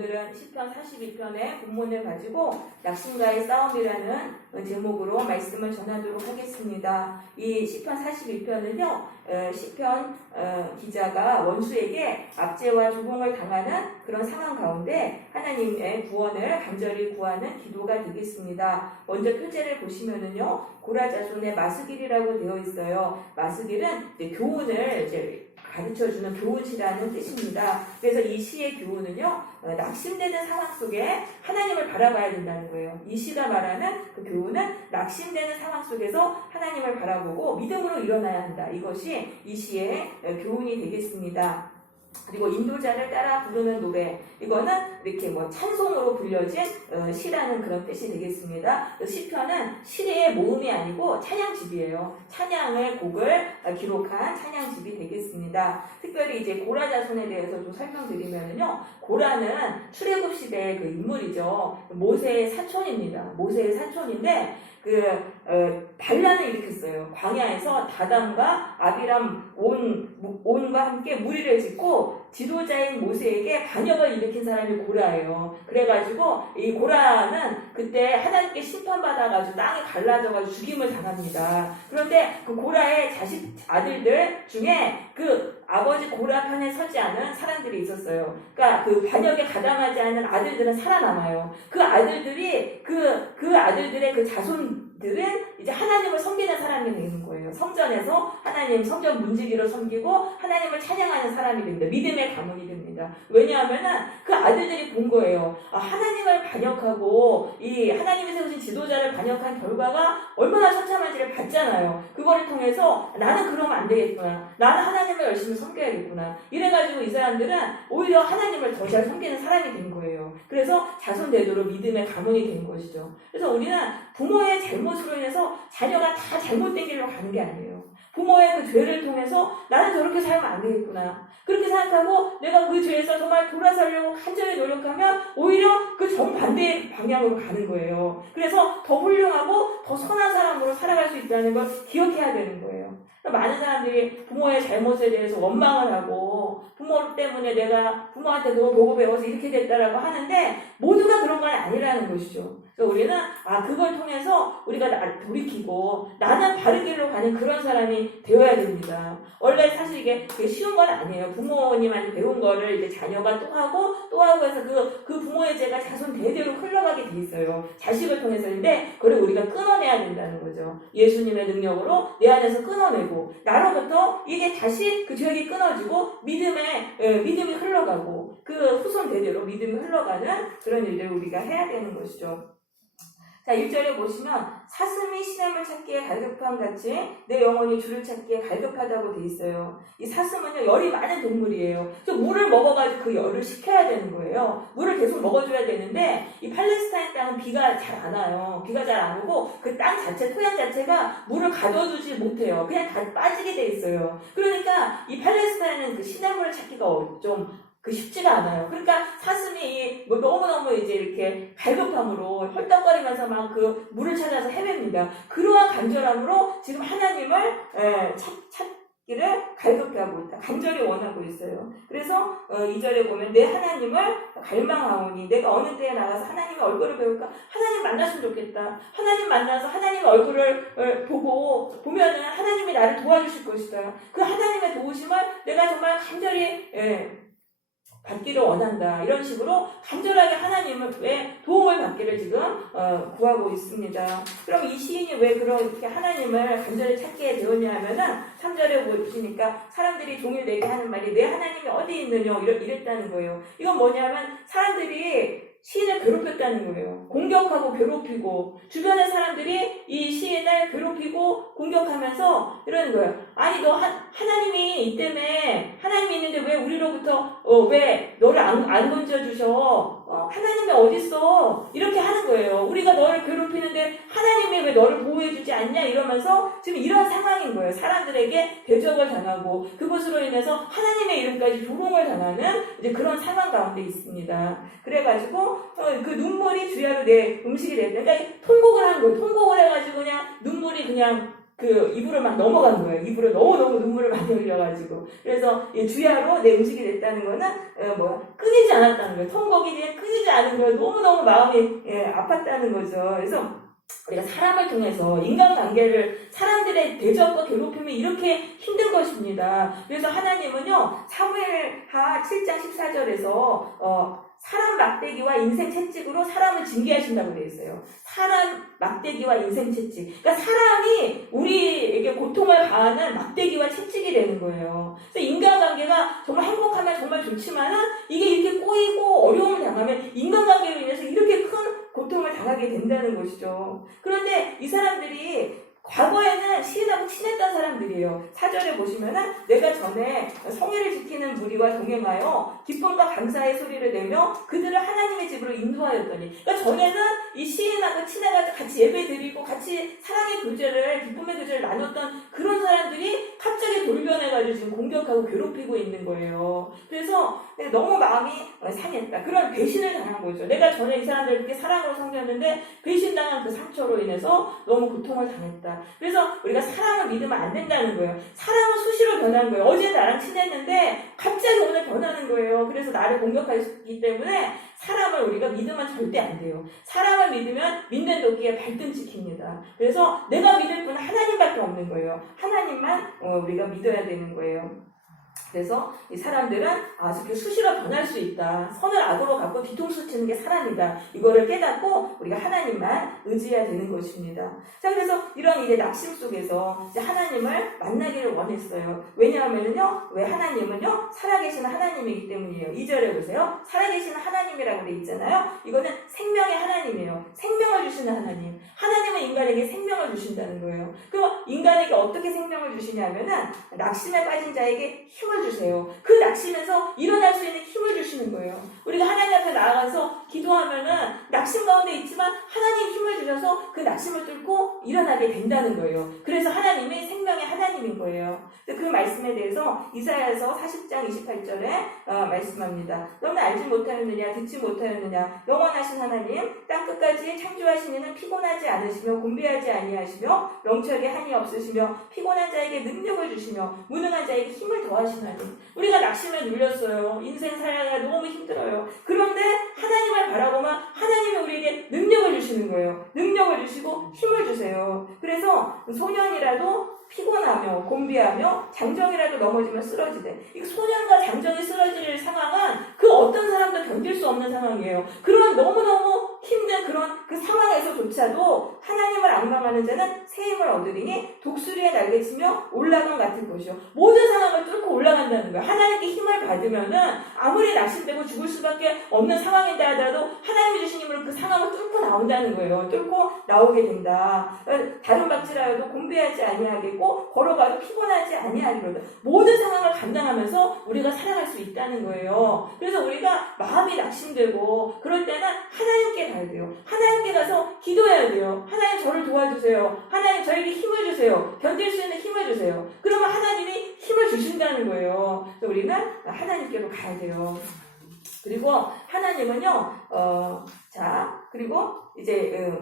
오늘은 시편 42편의 본문을 가지고 낙심과의 싸움이라는 제목으로 말씀을 전하도록 하겠습니다. 이 시편 42편은요, 시편 기자가 원수에게 압제와 조공을 당하는 그런 상황 가운데 하나님의 구원을 간절히 구하는 기도가 되겠습니다. 먼저 표제를 보시면은요, 고라 자손의 마스길이라고 되어 있어요. 마스길은 교훈을 가르쳐주는 교훈시라는 뜻입니다. 그래서 이 시의 교훈은요, 낙심되는 상황 속에 하나님을 바라봐야 된다는 거예요. 이 시가 말하는 그 교훈은 낙심되는 상황 속에서 하나님을 바라보고 믿음으로 일어나야 한다. 이것이 이 시의 교훈이 되겠습니다. 그리고 인도자를 따라 부르는 노래, 이거는 이렇게 찬송으로 불려진 시라는 그런 뜻이 되겠습니다. 시편은 시의 모음이 아니고 찬양집이에요. 찬양의 곡을 기록한 찬양집이 되겠습니다. 특별히 이제 고라 자손에 대해서 좀 설명드리면요, 고라는 출애굽 시대의 그 인물이죠. 모세의 사촌입니다. 모세의 사촌인데 반란을 일으켰어요. 광야에서 다단과 아비람 온과 함께 무리를 짓고 지도자인 모세에게 반역을 일으킨 사람이 고라예요. 그래가지고 이 고라는 그때 하나님께 심판받아가지고 땅이 갈라져가지고 죽임을 당합니다. 그런데 그 고라의 아들들 중에 그 아버지 고라 편에 서지 않은 사람들이 있었어요. 그러니까 그 반역에 가담하지 않은 아들들은 살아남아요. 그 아들들이 그 아들들의 그 자손들은 이제 하나님을 섬기는 사람이 되는 거예요. 성전에서 하나님 성전 문지기로 섬기고 하나님을 찬양하는 사람이 됩니다. 믿음의 가문이 됩니다. 왜냐하면은 그 아들들이 본 거예요. 하나님을 반역하고 이 하나님이 세우신 지도자를 반역한 결과가 얼마나 처참한지를 봤잖아요. 그거를 통해서 나는 그러면 안 되겠구나. 나는 하나님을 열심히 섬겨야겠구나. 이래가지고 이 사람들은 오히려 하나님을 더 잘 섬기는 사람이 된 거예요. 그래서 자손대대로 믿음의 가문이 된 것이죠. 그래서 우리는 부모의 잘못으로 인해서 자녀가 다 잘못된 길로 가는 게 아니에요. 부모의 그 죄를 통해서 나는 저렇게 살면 안 되겠구나. 그렇게 생각하고 내가 그 죄에서 정말 돌아서려고 간절히 노력하면 오히려 그 정반대의 방향으로 가는 거예요. 그래서 더 훌륭하고 더 선한 사람으로 살아갈 수 있다는 걸 기억해야 되는 거예요. 많은 사람들이 부모의 잘못에 대해서 원망을 하고 부모 때문에 내가 부모한테 그거 보고 배워서 이렇게 됐다라고 하는데 모두가 그런 건 아니라는 것이죠. 그래서 우리는 그걸 통해서 우리가 돌이키고 나는 바른 길로 가는 그런 사람이 되어야 됩니다. 원래 사실 이게 되게 쉬운 건 아니에요. 부모님한테 배운 거를 이제 자녀가 또 하고 해서 그 부모의 죄가 자손 대대로 흘러가게 돼 있어요. 자식을 통해서인데 그걸 우리가 끊어내야 된다는 거죠. 예수님의 능력으로 내 안에서 끊어내고 나로부터 이게 다시 그 죄악이 끊어지고 믿음이 흘러가고 그 후손 대대로 믿음이 흘러가는 그런 일들을 우리가 해야 되는 것이죠. 자, 1절에 보시면 사슴이 시냇을 찾기에 갈급함 같이 내 영혼이 주를 찾기에 갈급하다고 돼 있어요. 이 사슴은요, 열이 많은 동물이에요. 그래서 물을 먹어가지고 그 열을 식혀야 되는 거예요. 물을 계속 먹어줘야 되는데 이 팔레스타인 땅은 비가 잘 안 와요. 비가 잘 안 오고 그 땅 자체, 토양 자체가 물을 가둬두지 못해요. 그냥 다 빠지게 돼 있어요. 그러니까 이 팔레스타인은 그 시냇물을 찾기가 좀 쉽지가 않아요. 그러니까 사슴이 너무너무 이제 이렇게 갈급함으로 헐떡거리면서 막 그 물을 찾아서 헤맵니다. 그러한 간절함으로 지금 하나님을 찾기를 갈급해하고 있다. 간절히 원하고 있어요. 그래서 2절에 보면 내 하나님을 갈망하오니 내가 어느 때에 나가서 하나님의 얼굴을 배울까? 하나님 만났으면 좋겠다. 하나님 만나서 하나님의 얼굴을 보면은 하나님이 나를 도와주실 것이다. 그 하나님의 도우심을 내가 정말 간절히 받기를 원한다. 이런 식으로 간절하게 하나님의 도움을 받기를 지금 구하고 있습니다. 그럼 이 시인이 왜 그렇게 하나님을 간절히 찾게 되었냐 하면은 3절에 보시니까 사람들이 종일 내게 하는 말이 내 하나님이 어디 있느냐 이랬다는 거예요. 이건 뭐냐면 사람들이 시인을 괴롭혔다는 거예요. 공격하고 괴롭히고 주변의 사람들이 이 시인을 괴롭히고 공격하면서 이러는 거예요. 아니 너 하나님이 이때문에 하나님이 있는데 왜 우리로부터 왜 너를 안 건져주셔? 하나님이 어딨어? 이렇게 하는 거예요. 우리가 너를 괴롭히는데 하나님이 왜 너를 보호해주지 않냐? 이러면서 지금 이런 상황인 거예요. 사람들에게 대적을 당하고 그것으로 인해서 하나님의 이름까지 조롱을 당하는 이제 그런 상황 가운데 있습니다. 그래가지고 그 눈물이 주야로 내 음식이 됐다. 그러니까 통곡을 한 거예요. 통곡을 해가지고 그냥 눈물이 그냥 그 입으로 막 넘어간 거예요. 입으로 너무너무 눈물을 많이 흘려가지고. 그래서 주야로 내 음식이 됐다는 거는 끊이지 않았다는 거예요. 통곡이 끊이지 않은 거예요. 너무너무 마음이 아팠다는 거죠. 그래서 우리가 사람을 통해서 인간관계를 사람들의 대적과 괴롭힘이 이렇게 힘든 것입니다. 그래서 하나님은요 사무엘하 7장 14절에서 사람 막대기와 인생 채찍으로 사람을 징계하신다고 되어 있어요. 사람 막대기와 인생 채찍. 그러니까 사람이 우리에게 고통을 가하는 막대기와 채찍이 되는 거예요. 그래서 인간관계가 정말 행복하면 정말 좋지만은 이게 이렇게 꼬이고 어려움을 당하면 인간관계로 인해서 이렇게 큰 고통을 당하게 된다는 것이죠. 그런데 이 사람들이 과거에는 시인하고 친했던 사람들이에요. 4절에 보시면은 내가 전에 성회를 지키는 무리와 동행하여 기쁨과 감사의 소리를 내며 그들을 하나님의 집으로 인도하였더니, 그러니까 전에는 이 시인하고 친해가지고 같이 예배 드리고 같이 사랑의 교제를, 기쁨의 교제를 나눴던 그런 사람들이 갑자기 돌변해가지고 지금 공격하고 괴롭히고 있는 거예요. 그래서 너무 마음이 상했다. 그런 배신을 당한 거죠. 내가 전에 이 사람들께 사랑으로 섬겼는데 배신당한 그 상처로 인해서 너무 고통을 당했다. 그래서 우리가 사랑을 믿으면 안 된다는 거예요. 사랑은 수시로 변하는 거예요. 어제 나랑 친했는데 갑자기 오늘 변하는 거예요. 그래서 나를 공격하기 때문에 사람을 우리가 믿으면 절대 안 돼요. 사람을 믿으면 믿는 도끼에 발등 찍힙니다. 그래서 내가 믿을 분은 하나님밖에 없는 거예요. 하나님만 우리가 믿어야 되는 거예요. 그래서 이 사람들은 이렇게 수시로 변할 수 있다. 선을 악으로 갚고 뒤통수 치는 게 사람이다. 이거를 깨닫고 우리가 하나님만 의지해야 되는 것입니다. 자, 그래서 이런 이제 낙심 속에서 이제 하나님을 만나기를 원했어요. 왜냐하면요, 왜 하나님은요, 살아계시는 하나님이기 때문이에요. 2절에 보세요. 살아계시는 하나님이라고 돼 있잖아요. 이거는 생명의 하나님이에요. 생명을 주시는 하나님. 하나님은 인간에게 생명을 주신다는 거예요. 그럼 인간에게 어떻게 생명을 주시냐면은 낙심에 빠진 자에게 힘을 주세요. 그 낙심에서 일어날 수 있는 힘을 주시는 거예요. 우리가 하나님 앞에 나아가서 기도하면은 낙심 가운데 있지만 하나님 힘을 주셔서 그 낙심을 뚫고 일어나게 된다는 거예요. 그래서 하나님이 생명의 하나님인 거예요. 그 말씀에 대해서 이사야서 40장 28절에 말씀합니다. 너는 알지 못하였느냐, 듣지 못하였느냐, 영원하신 하나님, 땅 끝까지 창조하신 이는 피곤하지 않으시며 곤비하지 아니하시며 명철이 한이 없으시며 피곤한 자에게 능력을 주시며 무능한 자에게 힘을 더하시는 하나님. 우리가 낙심에 눌렸어요. 인생 살아가기가 너무 힘들어요. 그런데 하나님을 바라보면 하나님이 우리에게 능력을 주시는 거예요. 능력을 주시고 힘을 주세요. 그래서 소년이라도 피곤하며 곤비하며 장정이라도 넘어지면 쓰러지대. 이 소년과 장정이 쓰러질 상황은 그 어떤 사람도 견딜 수 없는 상황이에요. 그런 너무너무 힘든 그런 그 상황에서조차도 하나님을 앙망하는 자는 새 힘을 얻으리니 독수리에 날개치며 올라간 같을 것이요. 모든 상황을 뚫고 올라간다는 거예요. 하나님께 힘을 받으면은 아무리 낙심되고 죽을 수밖에 없는 상황인데 하더라도 하나님이 주신 힘으로 그 상황을 뚫고 나온다는 거예요. 뚫고 나오게 된다. 다른 박질하여도 곤비하지 아니하겠고 걸어가도 피곤하지 아니하리로다. 모든 상황을 감당하면서 우리가 살아갈 수 있다는 거예요. 그래서 우리가 마음이 낙심되고 그럴 때는 하나님께 가야 돼요. 하나님께 가서 기도해야 돼요. 하나님 저를 도와주세요. 하나님 저에게 힘을 주세요. 견딜 수 있는 힘을 주세요. 그러면 하나님이 힘을 주신다는 거예요. 그래서 우리는 하나님께로 가야 돼요. 그리고 하나님은요, 그리고 이제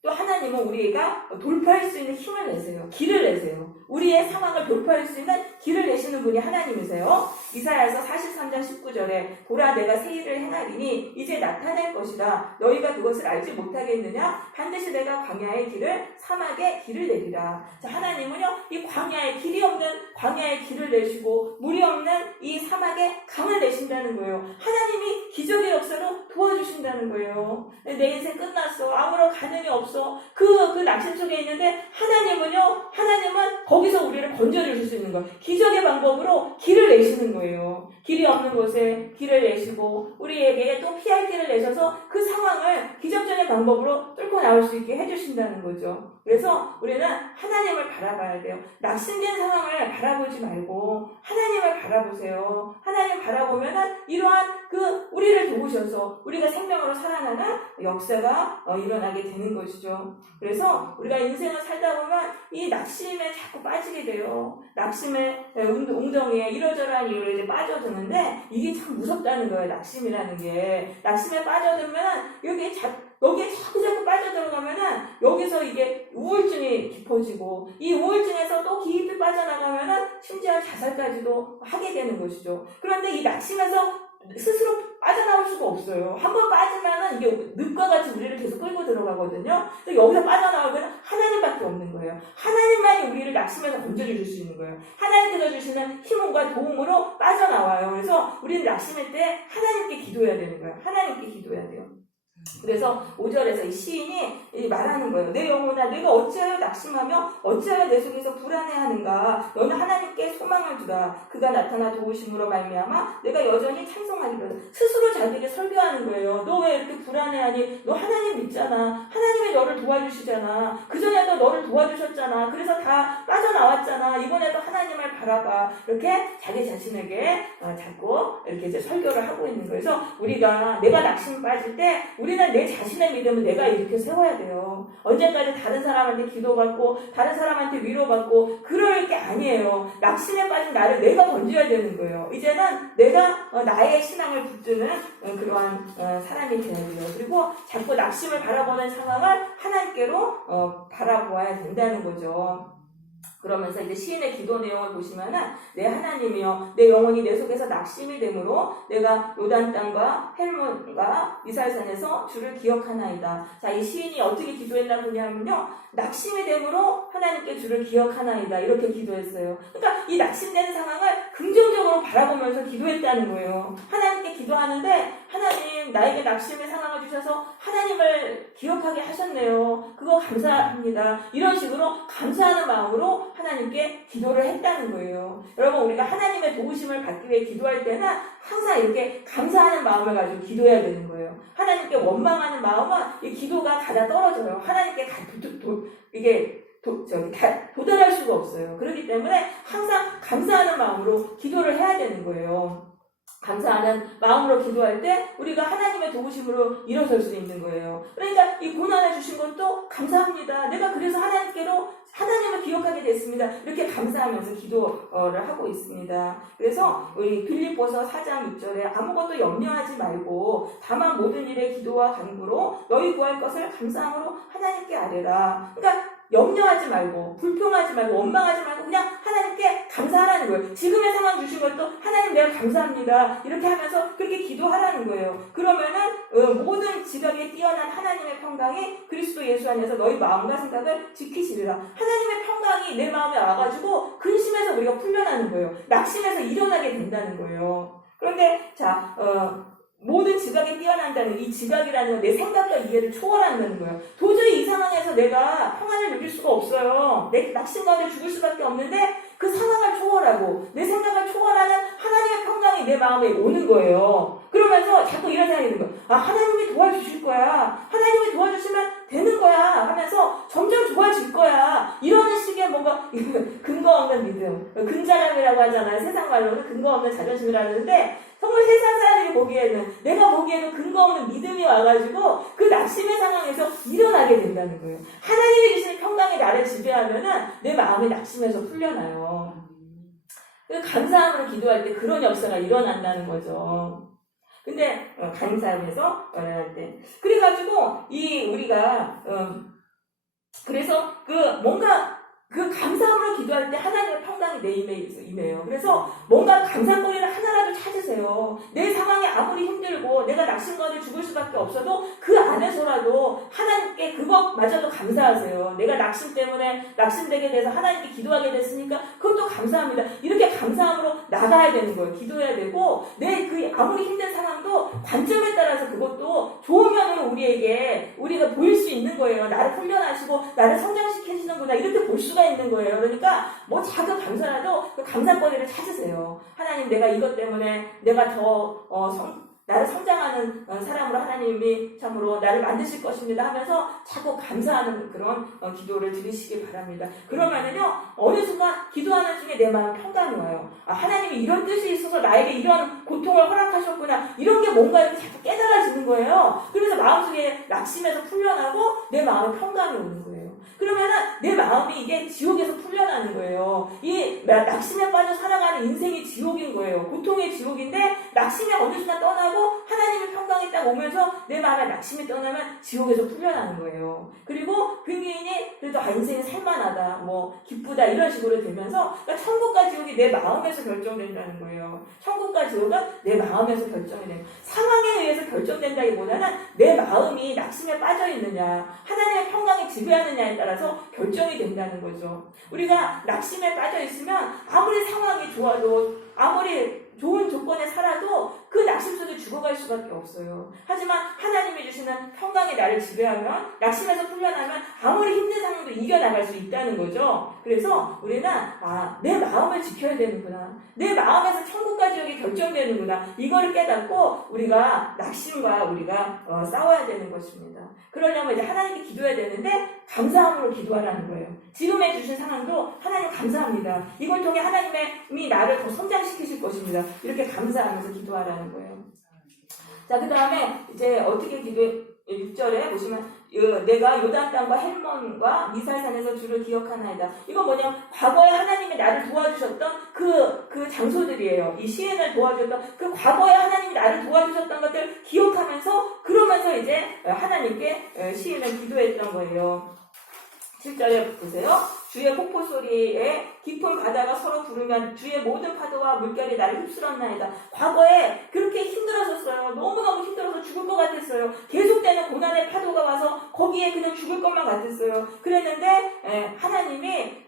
또 하나님은 우리가 돌파할 수 있는 힘을 내세요. 길을 내세요. 우리의 상황을 돌파할 수 있는 길을 내시는 분이 하나님이세요. 이사야서 43장 19절에 보라 내가 새 일을 행하리니 이제 나타낼 것이다. 너희가 그것을 알지 못하겠느냐? 반드시 내가 광야의 길을 사막의 길을 내리라. 자, 하나님은요 이 광야의 길이 없는 광야의 길을 내시고 물이 없는 이 사막에 강을 내신다는 거예요. 하나님이 기적의 역사로 도와주신다는 거예요. 내 인생 끝났어. 아무런 가능이 없어. 그 낙심 속에 있는데 하나님은 거기서 우리를 건져주실 수 있는 거예요. 기적의 방법으로 길을 내시는 거예요. 길이 없는 곳에 길을 내시고 우리에게 또 피할 길을 내셔서 그 상황을 기적적인 방법으로 뚫고 나올 수 있게 해주신다는 거죠. 그래서 우리는 하나님을 바라봐야 돼요. 낙심된 상황을 바라보지 말고 하나님을 바라보세요. 하나님 바라보면은 이러한 우리를 오셔서 우리가 생명으로 살아나는 역사가 일어나게 되는 것이죠. 그래서 우리가 인생을 살다 보면 이 낙심에 자꾸 빠지게 돼요. 낙심에 웅덩이에 이러저러한 이유로 이제 빠져드는데 이게 참 무섭다는 거예요. 낙심이라는 게. 낙심에 빠져들면 여기에 자꾸 빠져들어가면은 여기서 이게 우울증이 깊어지고 이 우울증에서 또 깊이 빠져나가면은 심지어 자살까지도 하게 되는 것이죠. 그런데 이 낙심에서 스스로 빠져나올 수가 없어요. 한번 빠지면은 이게 늪과 같이 우리를 계속 끌고 들어가거든요. 여기서 빠져나오면 하나님밖에 없는 거예요. 하나님만이 우리를 낙심에서 건져줄 수 있는 거예요. 하나님께서 주시는 힘과 도움으로 빠져나와요. 그래서 우리는 낙심할 때 하나님께 기도해야 되는 거예요. 하나님께 기도해야 돼요. 그래서 5절에서 이 시인이 말하는 거예요. 내 영혼아, 내가 어찌하여 낙심하며 어찌하여 내 속에서 불안해하는가. 너는 하나님께 소망을 두라. 그가 나타나 도우심으로 말미암아 내가 여전히 찬송하리로다. 스스로 자기에게 설교하는 거예요. 너 왜 이렇게 불안해하니? 너 하나님 믿잖아. 하나님이 너를 도와주시잖아. 그전에도 너를 도와주셨잖아. 그래서 다 빠져나왔잖아. 이번에도 하나님을 바라봐. 이렇게 자기 자신에게 자꾸 이렇게 이제 설교를 하고 있는 거예요. 그래서 우리가 내가 낙심 빠질 때 우리는 내 자신의 믿음을 내가 이렇게 세워야 돼요. 언제까지 다른 사람한테 기도받고 다른 사람한테 위로받고 그럴 게 아니에요. 낙심에 빠진 나를 내가 건져야 되는 거예요. 이제는 내가 나의 신앙을 붙드는 그러한 사람이 되어야 돼요. 그리고 자꾸 낙심을 바라보는 상황을 하나님께로 바라보아야 된다는 거죠. 그러면서 이제 시인의 기도 내용을 보시면은 내 하나님이여 내 영혼이 내 속에서 낙심이 되므로 내가 요단 땅과 헬몬과 이살산에서 주를 기억하나이다. 자, 이 시인이 어떻게 기도했나 보냐면요. 낙심이 되므로 하나님께 주를 기억하나이다. 이렇게 기도했어요. 그러니까 이 낙심된 상황을 긍정적으로 바라보면서 기도했다는 거예요. 하나님께 기도하는데 하나님 나에게 낙심의 상황을 주셔서 하나님을 기억하게 하셨네요. 그거 감사합니다. 이런 식으로 감사하는 마음으로 하나님께 기도를 했다는 거예요. 여러분 우리가 하나님의 도우심을 받기 위해 기도할 때는 항상 이렇게 감사하는 마음을 가지고 기도해야 되는 거예요. 하나님께 원망하는 마음은 이 기도가 가다 떨어져요. 하나님께 도달할 수가 없어요. 그렇기 때문에 항상 감사하는 마음으로 기도를 해야 되는 거예요. 감사하는 마음으로 기도할 때 우리가 하나님의 도우심으로 일어설 수 있는 거예요. 그러니까 이 고난을 주신 것도 감사합니다. 내가 그래서 하나님을 기억하게 됐습니다. 이렇게 감사하면서 기도를 하고 있습니다. 그래서 우리 빌립보서 4장 6절에 아무것도 염려하지 말고 다만 모든 일에 기도와 간구로 너희 구할 것을 감사함으로 하나님께 아뢰라. 그러니까 염려하지 말고 불평하지 말고 원망하지 말고 그냥 하나님께 감사하라는 거예요. 지금의 상황 주신 것도 하나님 내가 감사합니다. 이렇게 하면서 그렇게 기도하라는 거예요. 그러면은 모든 지각에 뛰어난 하나님의 평강이 그리스도 예수 안에서 너희 마음과 생각을 지키시리라. 하나님의 평강이 내 마음에 와가지고 근심에서 우리가 풀려나는 거예요. 낙심에서 일어나게 된다는 거예요. 그런데 모든 지각에 뛰어난다는 이 지각이라는 건 내 생각과 이해를 초월한다는 거예요. 도저히 이 상황에서 내가 평안을 누릴 수가 없어요. 내 낙심 가운데 죽을 수밖에 없는데 그 상황을 초월하고 내 생각을 초월하는 하나님의 평강이 내 마음에 오는 거예요. 그러면서 자꾸 이런 생각이 드는 거예요. 아, 하나님이 도와주실 거야. 하나님이 도와주시면 되는 거야 하면서 점점 좋아질 거야. 이런 식의 뭔가 근거 없는 믿음, 근자감이라고 하잖아요. 세상 말로는 근거 없는 자존심이라고 하는데 정말 세상 사람들이 보기에는 내가 보기에는 근거 없는 믿음이 와가지고 그 낙심의 상황에서 일어나게 된다는 거예요. 하나님이 주시는 평강이 나를 지배하면은 내 마음이 낙심에서 풀려나요. 감사함으로 기도할 때 그런 역사가 일어난다는 거죠. 근데 감사하면서 말할 때 그래가지고 우리가 그래서 뭔가 감사함으로 기도할 때 하나님의 평강이 내 입에 임해요. 그래서 뭔가 감사거리를 하나라도 찾으세요. 내 상황이 아무리 힘들고 내가 낙심 가운데 죽을 수밖에 없어도 그 안에서라도 하나님께 그것마저도 감사하세요. 내가 낙심 때문에 낙심되게 돼서 하나님께 기도하게 됐으니까 그것도 감사합니다. 이렇게 감사함으로 나가야 되는 거예요. 기도해야 되고 내 아무리 힘든 상황도 관점에 따라서 그것도 좋은 면으로 우리가 보일 수 있는 거예요. 나를 훈련하시고 나를 성장시키시는구나 이렇게 볼 수가 있는 거예요. 그러니까 작은 감사라도 그 감사거리를 찾으세요. 하나님 내가 이것 때문에 내가 더 나를 성장하는 사람으로 하나님이 참으로 나를 만드실 것입니다 하면서 자꾸 감사하는 그런 기도를 드리시기 바랍니다. 그러면은요 어느 순간 기도하는 중에 내 마음에 평강이 와요. 아, 하나님이 이런 뜻이 있어서 나에게 이런 고통을 허락하셨구나. 이런 게 뭔가 이렇게 자꾸 깨달아 거예요. 그러면서 마음속에 낙심해서 풀려나고 내 마음에 평강이 오는 거예요. 그러면은 내 마음이 이게 지옥에서 풀려나는 거예요. 이 낙심에 빠져 살아가는 인생이 지옥인 거예요. 고통의 지옥인데 낙심이 어느 순간 떠나고 하나님의 평강이 딱 오면서 내 마음에 낙심이 떠나면 지옥에서 풀려나는 거예요. 그리고 근기인이 그래도 인생이 살만하다, 뭐 기쁘다 이런 식으로 되면서 그러니까 천국과 지옥이 내 마음에서 결정된다는 거예요. 천국과 지옥은 내 마음에서 결정이 돼요. 상황에 의해서 결정된다기보다는 내 마음이 낙심에 빠져 있느냐, 하나님의 평강이 지배하느냐에 따라서 결정이 된다는 거죠. 우리가 낙심에 빠져 있으면 아무리 상황이 좋아도 아무리 좋은 조건에 살아도 그 낙심 속에 죽어갈 수밖에 없어요. 하지만 하나님이 주시는 평강이 나를 지배하면 낙심에서 풀려나면 아무리 힘든 상황도 이겨나갈 수 있다는 거죠. 그래서 우리는 내 마음을 지켜야 되는구나. 내 마음에서 천국과 지옥이 결정되는구나. 이거를 깨닫고 우리가 낙심과 우리가 싸워야 되는 것입니다. 그러려면 이제 하나님께 기도해야 되는데 감사함으로 기도하라는 거예요. 지금에 주신 상황도 하나님 감사합니다. 이걸 통해 하나님이 나를 더 성장시키실 것입니다. 이렇게 감사하면서 기도하라는 거예요. 자, 그 다음에 이제 어떻게 기도해? 6절에 보시면 내가 요단 땅과 헬몬과 미살산에서 주를 기억하나이다. 이건 뭐냐? 과거에 하나님이 나를 도와주셨던 그 장소들이에요. 이 시인을 도와주셨던 그 과거에 하나님이 나를 도와주셨던 것들을 기억하면서 그러면서 이제 하나님께 시인을 기도했던 거예요. 7절에 보세요. 주의 폭포 소리에 깊은 바다가 서로 부르면 주의 모든 파도와 물결이 나를 휩쓸었나이다. 과거에 그렇게 힘들었었어요. 너무너무 힘들어서 죽을 것 같았어요. 계속되는 고난의 파도가 와서 거기에 그냥 죽을 것만 같았어요. 그랬는데 하나님이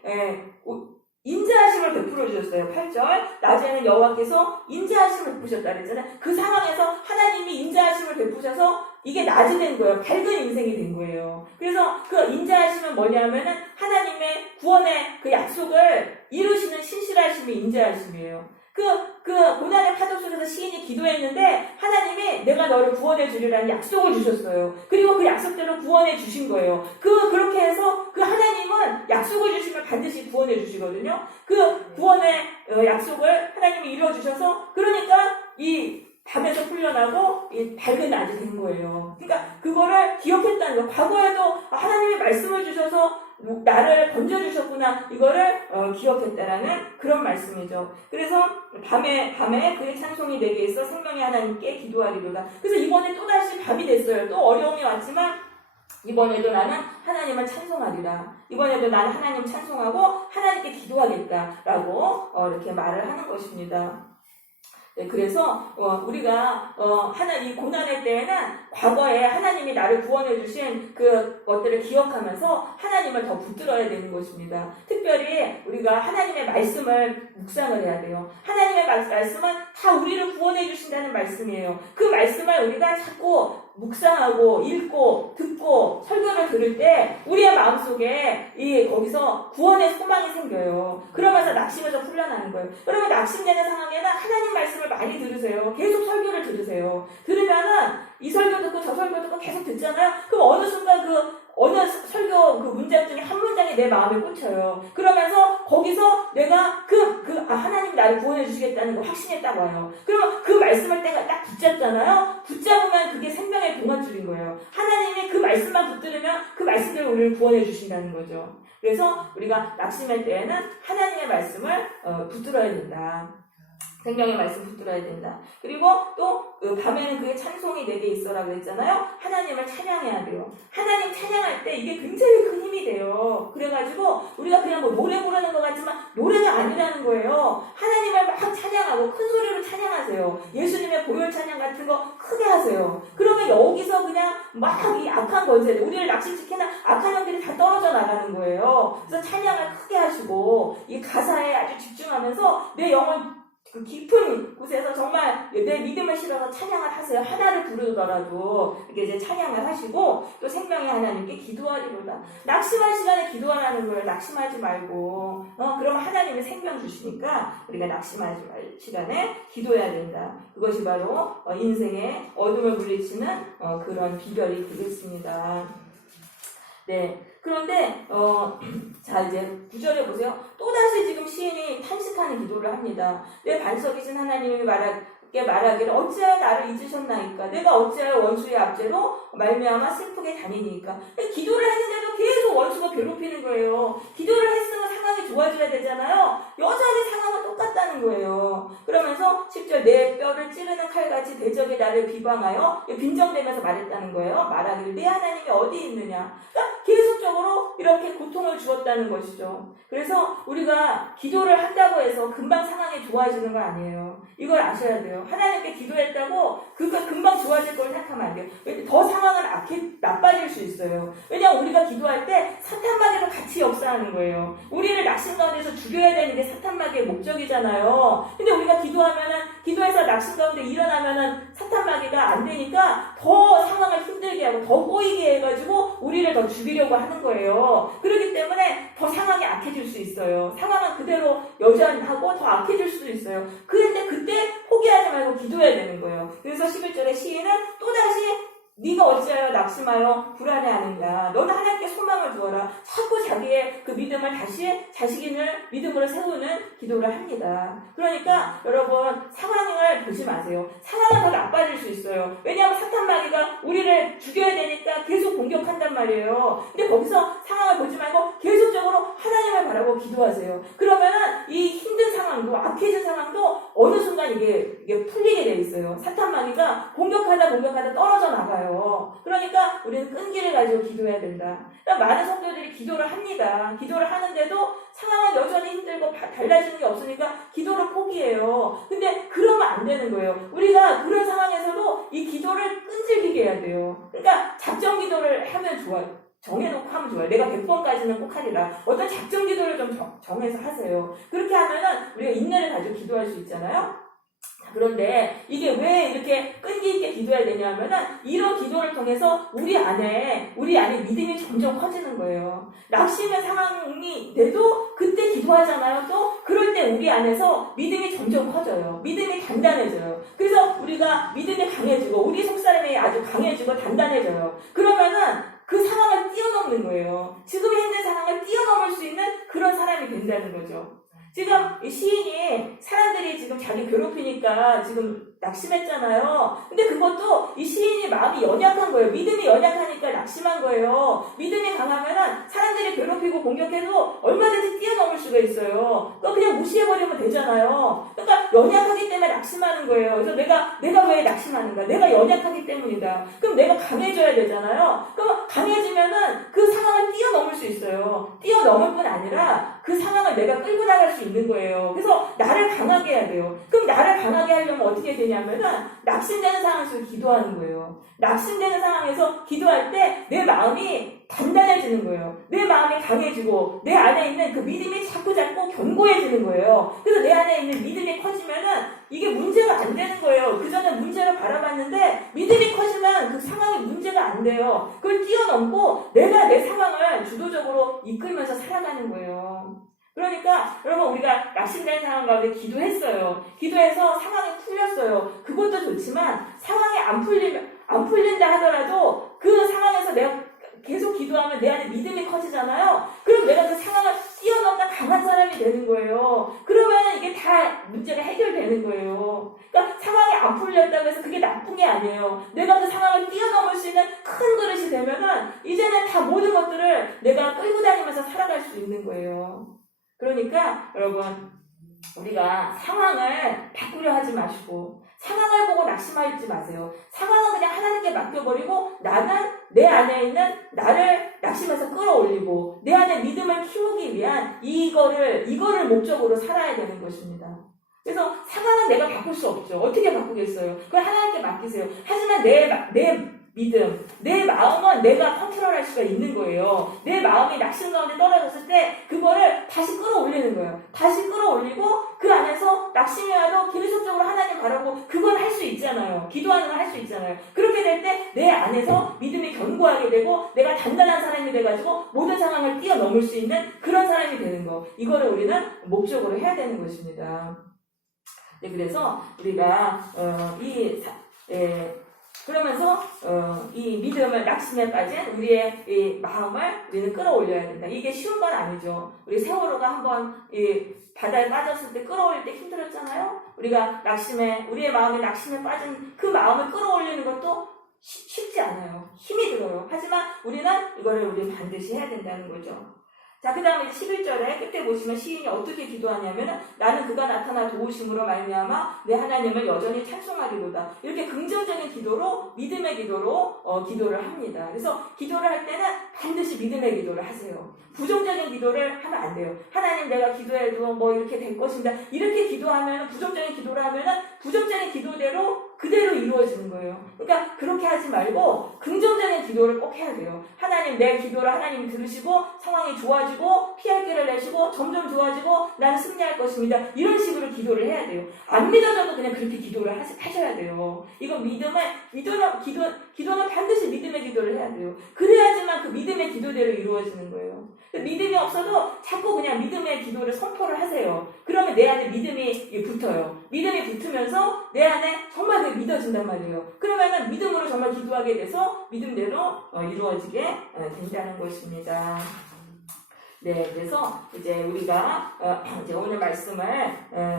인자하심을 베풀어 주셨어요. 8절 낮에는 여호와께서 인자하심을 베푸셨다 그랬잖아요. 그 상황에서 하나님이 인자하심을 베푸셔서 이게 낮이 된 거예요. 밝은 인생이 된 거예요. 그래서 그 인자하심은 뭐냐면은 하나님의 구원의 그 약속을 이루시는 신실하심이 인자하심이에요. 그 고난의 파도 속에서 시인이 기도했는데 하나님이 내가 너를 구원해 주리라는 약속을 주셨어요. 그리고 그 약속대로 구원해 주신 거예요. 그렇게 해서 그 하나님은 약속을 주시면 반드시 구원해 주시거든요. 그 구원의 약속을 하나님이 이루어 주셔서 그러니까 이 밤에서 풀려나고 밝은 낮이 된 거예요. 그러니까 그거를 기억했다는 거예요. 과거에도 하나님이 말씀을 주셔서 나를 건져주셨구나 이거를 기억했다라는 그런 말씀이죠. 그래서 밤에 그의 찬송이 내게 있어 생명의 하나님께 기도하리로다. 그래서 이번에 또다시 밤이 됐어요. 또 어려움이 왔지만 이번에도 나는 하나님을 찬송하리라. 이번에도 나는 하나님 찬송하고 하나님께 기도하겠다라고 이렇게 말을 하는 것입니다. 네, 그래서 우리가 이 고난의 때에는 과거에 하나님이 나를 구원해 주신 그 것들을 기억하면서 하나님을 더 붙들어야 되는 것입니다. 특별히 우리가 하나님의 말씀을 묵상을 해야 돼요. 하나님의 말씀은 다 우리를 구원해 주신다는 말씀이에요. 그 말씀을 우리가 자꾸 묵상하고 읽고 듣고 설교를 들을 때 우리의 마음속에 거기서 구원의 소망이 생겨요. 그러면서 낙심에서 풀려나는 거예요. 그러면 낙심되는 상황에는 하나님 말씀을 많이 들으세요. 계속 설교를 들으세요. 들으면은 이 설교 듣고 저 설교 듣고 계속 듣잖아요. 그럼 어느 순간 어느 설교 문장 중에 한 문장이 내 마음에 꽂혀요. 그러면서 거기서 내가 하나님이 나를 구원해 주시겠다는 거 확신이 딱 와요. 그러면 그 말씀을 내가 딱 붙잡잖아요. 붙잡으면 그게 생명의 동아줄인 거예요. 하나님이 그 말씀만 붙들으면 그 말씀대로 우리를 구원해 주신다는 거죠. 그래서 우리가 낙심할 때에는 하나님의 말씀을 붙들어야 된다. 생명의 말씀 붙들어야 된다. 그리고 또 밤에는 그의 찬송이 내게 있어라 그랬잖아요. 하나님을 찬양해야 돼요. 하나님 찬양할 때 이게 굉장히 큰 힘이 돼요. 그래가지고 우리가 그냥 노래 부르는 것 같지만 노래가 아니라는 거예요. 하나님을 막 찬양하고 큰 소리로 찬양하세요. 예수님의 보혈 찬양 같은 거 크게 하세요. 그러면 여기서 그냥 막 이 악한 권세들, 우리를 낙심시키는 악한 영들이 다 떨어져 나가는 거예요. 그래서 찬양을 크게 하시고 이 가사에 아주 집중하면서 내 영혼 그 깊은 곳에서 정말 내 믿음을 실어서 찬양을 하세요. 하나를 부르더라도 이렇게 이제 찬양을 하시고 또 생명의 하나님께 기도하리로다. 낙심할 시간에 기도하라는 거예요. 낙심하지 말고 그러면 하나님이 생명 주시니까 우리가 낙심하지 말 시간에 기도해야 된다. 그것이 바로 인생의 어둠을 물리치는 그런 비결이 되겠습니다. 네. 그런데 자 이제 9절에 보세요. 또다시 지금 시인이 탄식하는 기도를 합니다. 내 반석이신 하나님이 하나님께 말하기를 어찌하여 나를 잊으셨나이까? 내가 어찌하여 원수의 압제로 말미암아 슬프게 다니니까? 기도를 했는데도 계속 원수가 괴롭히는 거예요. 기도를 했으면 상황이 좋아져야 되잖아요. 여전히 상황은 똑같다는 거예요. 그러면서 10절 내 뼈를 찌르는 칼같이 대적이 나를 비방하여 빈정대면서 말했다는 거예요. 말하기를 네 하나님이 어디 있느냐? 그러니까 계속적으로 이렇게 고통을 주었다는 것이죠. 그래서 우리가 기도를 한다고 해서 금방 상황이 좋아지는 거 아니에요. 이걸 아셔야 돼요. 하나님께 기도했다고 그거 금방 좋아질 걸 생각하면 안 돼요. 더 상황은 나빠질 수 있어요. 왜냐하면 우리가 기도할 때 사탄마귀도 같이 역사하는 거예요. 우리를 낙심 가운데서 죽여야 되는 게 사탄마귀의 목적이잖아요. 근데 우리가 기도해서 낙심 가운데 일어나면은 사탄마귀가 안 되니까 더 상황을 힘들게 하고 더 꼬이게 해가지고 우리를 더 죽이려고 하는 거예요. 그렇기 때문에 더 상황이 악해질 수 있어요. 상황은 그대로 여전히 하고 더 악해질 수도 있어요. 그런데 그때 포기하지 말고 기도해야 되는 거예요. 그래서 11절에 시인은 또다시 네가 어찌하여 낙심하여 불안해하느냐. 너는 하나님께 소망을 두어라. 자꾸 자기의 그 믿음을 다시 자식인을 믿음으로 세우는 기도를 합니다. 그러니까 여러분 상황을 보지 마세요. 상황은 더 나빠질 수 있어요. 왜냐하면 사탄마귀가 우리를 죽여야 되니까 계속 공격한단 말이에요. 근데 거기서 상황을 보지 말고 계속적으로 하나님을 바라보고 기도하세요. 그러면은 이 힘든 상황도 악해진 상황도 어느 순간 이게 풀리게 돼 있어요. 사탄마귀가 공격하다 떨어져 나가요. 그러니까 우리는 끈기를 가지고 기도해야 된다. 그러니까 많은 성도들이 기도를 합니다. 기도를 하는데도 상황은 여전히 힘들고 달라지는 게 없으니까 기도를 포기해요. 근데 그러면 안 되는 거예요. 우리가 그런 상황에서도 이 기도를 끈질기게 해야 돼요. 그러니까 작정 기도를 하면 좋아요. 정해놓고 하면 좋아요. 내가 100번까지는 꼭 하리라. 어떤 작정 기도를 좀 정해서 하세요. 그렇게 하면은 우리가 인내를 가지고 기도할 수 있잖아요. 그런데 이게 왜 이렇게 끈기 있게 기도해야 되냐면은 이런 기도를 통해서 우리 안에 믿음이 점점 커지는 거예요. 낙심의 상황이 돼도 그때 기도하잖아요. 또 그럴 때 우리 안에서 믿음이 점점 커져요. 믿음이 단단해져요. 그래서 우리가 믿음이 강해지고 우리 속사람이 아주 강해지고 단단해져요. 그러면은 그 상황을 뛰어넘는 거예요. 지금 힘든 상황을 뛰어넘을 수 있는 그런 사람이 된다는 거죠. 지금 시인이 사람들이 지금 자기 괴롭히니까 지금 낙심했잖아요. 근데 그것도 이 시인이 마음이 연약한 거예요. 믿음이 연약하니까 낙심한 거예요. 믿음이 강하면은 사람들이 괴롭히고 공격해도 얼마든지 뛰어넘을 수가 있어요. 또 그냥 무시해버리면 되잖아요. 그러니까 연약하기 때문에 낙심하는 거예요. 그래서 내가 왜 낙심하는가? 내가 연약하기 때문이다. 그럼 내가 강해져야 되잖아요. 그럼 강해지면은 그 상황을 뛰어넘을 수 있어요. 뛰어넘을 뿐 아니라 그 상황을 내가 끌고 나갈 수 있는 거예요. 그래서 나를 강하게 해야 돼요. 그럼 나를 강하게 하려면 어떻게 되냐면은 낙심되는 상황에서 기도하는 거예요. 낙심되는 상황에서 기도할 때 내 마음이 단단해지는 거예요. 내 마음이 강해지고 내 안에 있는 그 믿음이 자꾸 견고해지는 거예요. 그래서 내 안에 있는 믿음이 커지면은 이게 문제가 안 되는 거예요. 그전에 문제를 바라봤는데 믿음이 커지면 그 상황이 문제가 안 돼요. 그걸 뛰어넘고 내가 내 상황을 주도적으로 이끌면서 살아가는 거예요. 그러니까 여러분 우리가 낙심된 상황 가운데 기도했어요. 기도해서 상황이 풀렸어요. 그것도 좋지만 상황이 안 풀린다 하더라도 그 상황에서 내가 계속 기도하면 내 안에 믿음이 커지잖아요. 그럼 내가 그 상황을 뛰어넘는 강한 사람이 되는 거예요. 그러면 이게 다 문제가 해결되는 거예요. 그러니까 상황이 안 풀렸다고 해서 그게 나쁜 게 아니에요. 내가 그 상황을 뛰어넘을 수 있는 큰 그릇이 되면은 이제는 다 모든 것들을 내가 끌고 다니면서 살아갈 수 있는 거예요. 그러니까 여러분 우리가 상황을 바꾸려 하지 마시고 상황을 보고 낙심하지 마세요. 상황은 그냥 하나님께 맡겨버리고 나는 내 안에 있는 나를 낙심해서 끌어올리고 내 안에 믿음을 키우기 위한 이거를 목적으로 살아야 되는 것입니다. 그래서 상황은 내가 바꿀 수 없죠. 어떻게 바꾸겠어요? 그걸 하나님께 맡기세요. 하지만 내 믿음, 내 마음은 내가 컨트롤할 수가 있는 거예요. 내 마음이 낙심 가운데 떨어졌을 때 그거를 다시 끌어올리는 거예요. 다시 끌어올리고 그 안에서 낙심이 와도 계속적으로 하나님 바라고 그건 할 수 있잖아요. 기도하는 걸 할 수 있잖아요. 그렇게 될 때 내 안에서 믿음이 견고하게 되고 내가 단단한 사람이 돼가지고 모든 상황을 뛰어넘을 수 있는 그런 사람이 되는 거. 이거를 우리는 목적으로 해야 되는 것입니다. 네, 그래서 우리가 그러면서 이 믿음을 낙심에 빠진 우리의 이 마음을 우리는 끌어올려야 된다. 이게 쉬운 건 아니죠. 우리 세월호가 한번 이 바다에 빠졌을 때 끌어올릴 때 힘들었잖아요. 우리가 우리의 마음이 낙심에 빠진 그 마음을 끌어올리는 것도 쉽지 않아요. 힘이 들어요. 하지만 우리 반드시 해야 된다는 거죠. 자, 그 다음에 11절에 끝에 보시면 시인이 어떻게 기도하냐면은 나는 그가 나타나 도우심으로 말미암아 내 하나님을 여전히 찬송하리로다. 이렇게 긍정적인 기도로, 믿음의 기도로 기도를 합니다. 그래서 기도를 할 때는 반드시 믿음의 기도를 하세요. 부정적인 기도를 하면 안 돼요. 하나님 내가 기도해도 뭐 이렇게 될 것인가, 이렇게 기도하면, 부정적인 기도를 하면은 부정적인 기도대로 그대로 이루어지는 거예요. 그러니까 그렇게 하지 말고 긍정적인 기도를 꼭 해야 돼요. 하나님, 내 기도를 하나님이 들으시고 상황이 좋아지고 피할 길을 내시고 점점 좋아지고 나는 승리할 것입니다. 이런 식으로 기도를 해야 돼요. 안 믿어져도 그냥 그렇게 기도를 하셔야 돼요. 이건 기도는 반드시 믿음의 기도를 해야 돼요. 그래야지만 그 믿음의 기도대로 이루어지는 거예요. 믿음이 없어도 자꾸 그냥 믿음의 기도를 선포를 하세요. 그러면 내 안에 믿음이 붙어요. 믿음이 붙으면서 내 안에 정말 믿어진단 말이에요. 그러면은 믿음으로 정말 기도하게 돼서 믿음대로 이루어지게 된다는 것입니다. 네, 그래서 이제 우리가 이제 오늘 말씀을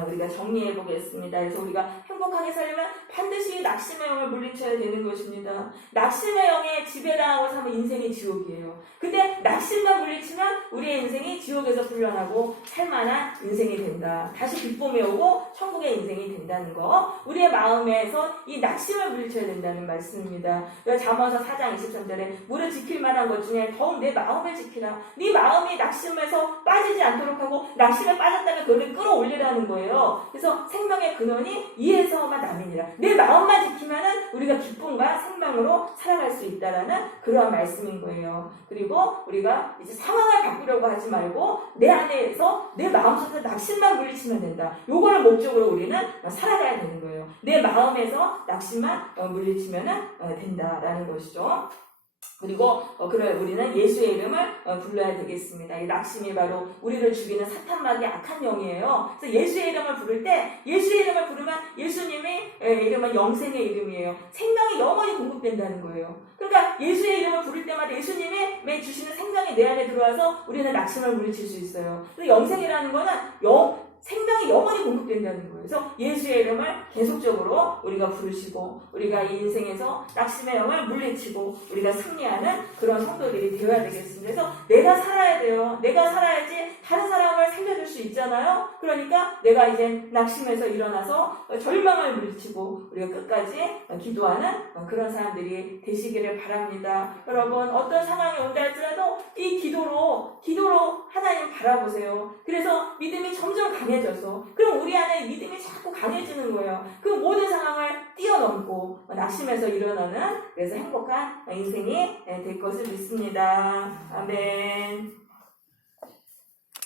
우리가 정리해 보겠습니다. 그래서 우리가 행복하게 살려면 반드시 낙심의 영을 물리쳐야 되는 것입니다. 낙심의 영에 지배당하고 살면 인생이 지옥이에요. 근데 낙심만 물리치면 우리의 인생이 지옥에서 풀려나고 살만한 인생이 된다. 다시 기쁨이 오고 천국의 인생이 된다는 거. 우리의 마음에서 이 낙심을 물리쳐야 된다는 말씀입니다. 잠언서 4장 23절에 무릇 지킬 만한 것 중에 더욱 내 마음을 지키라. 네 마음이 낙심에서 빠지지 않도록 하고, 낙심에 빠졌다면 그걸 끌어올리라는 거예요. 그래서 생명의 근원이 이에서만 남이니라. 내 마음만 지키면은 우리가 기쁨과 생명으로 살아갈 수 있다라는 그러한 말씀인 거예요. 그리고 우리가 이제 상황을 바꾸려고 하지 말고 내 안에서 내 마음속에서 낙심만 물리치면 된다. 요거를 목적으로 우리는 살아가야 되는 거예요. 내 마음에서 낙심만 물리치면 된다라는 것이죠. 그리고 우리는 예수의 이름을 불러야 되겠습니다. 이 낙심이 바로 우리를 죽이는 사탄마귀의 악한 영이에요. 그래서 예수의 이름을 부를 때, 예수의 이름을 부르면 예수님의 이름은 영생의 이름이에요. 생명이 영원히 공급된다는 거예요. 그러니까 예수의 이름을 부를 때마다 예수님이 주시는 생명이 내 안에 들어와서 우리는 낙심을 물리칠 수 있어요. 그래서 영생이라는 거는 생명이 영원히 공급된다는 거예요. 그래서 예수의 이름을 계속적으로 우리가 부르시고, 우리가 이 인생에서 낙심의 영을 물리치고 우리가 승리하는 그런 성도들이 되어야 되겠습니다. 그래서 내가 살아야 돼요. 내가 살아야지 다른 사람을 살려줄 수 있잖아요. 그러니까 내가 이제 낙심에서 일어나서 절망을 물리치고 우리가 끝까지 기도하는 그런 사람들이 되시기를 바랍니다. 여러분, 어떤 상황이 온다 할지라도 이 기도로 하나님 바라보세요. 그래서 믿음이 점점 강해져서, 그럼 우리 안에 믿음이 자꾸 강해지는 거예요. 그 모든 상황을 뛰어넘고 낙심에서 일어나는, 그래서 행복한 인생이 될 것을 믿습니다. 아멘.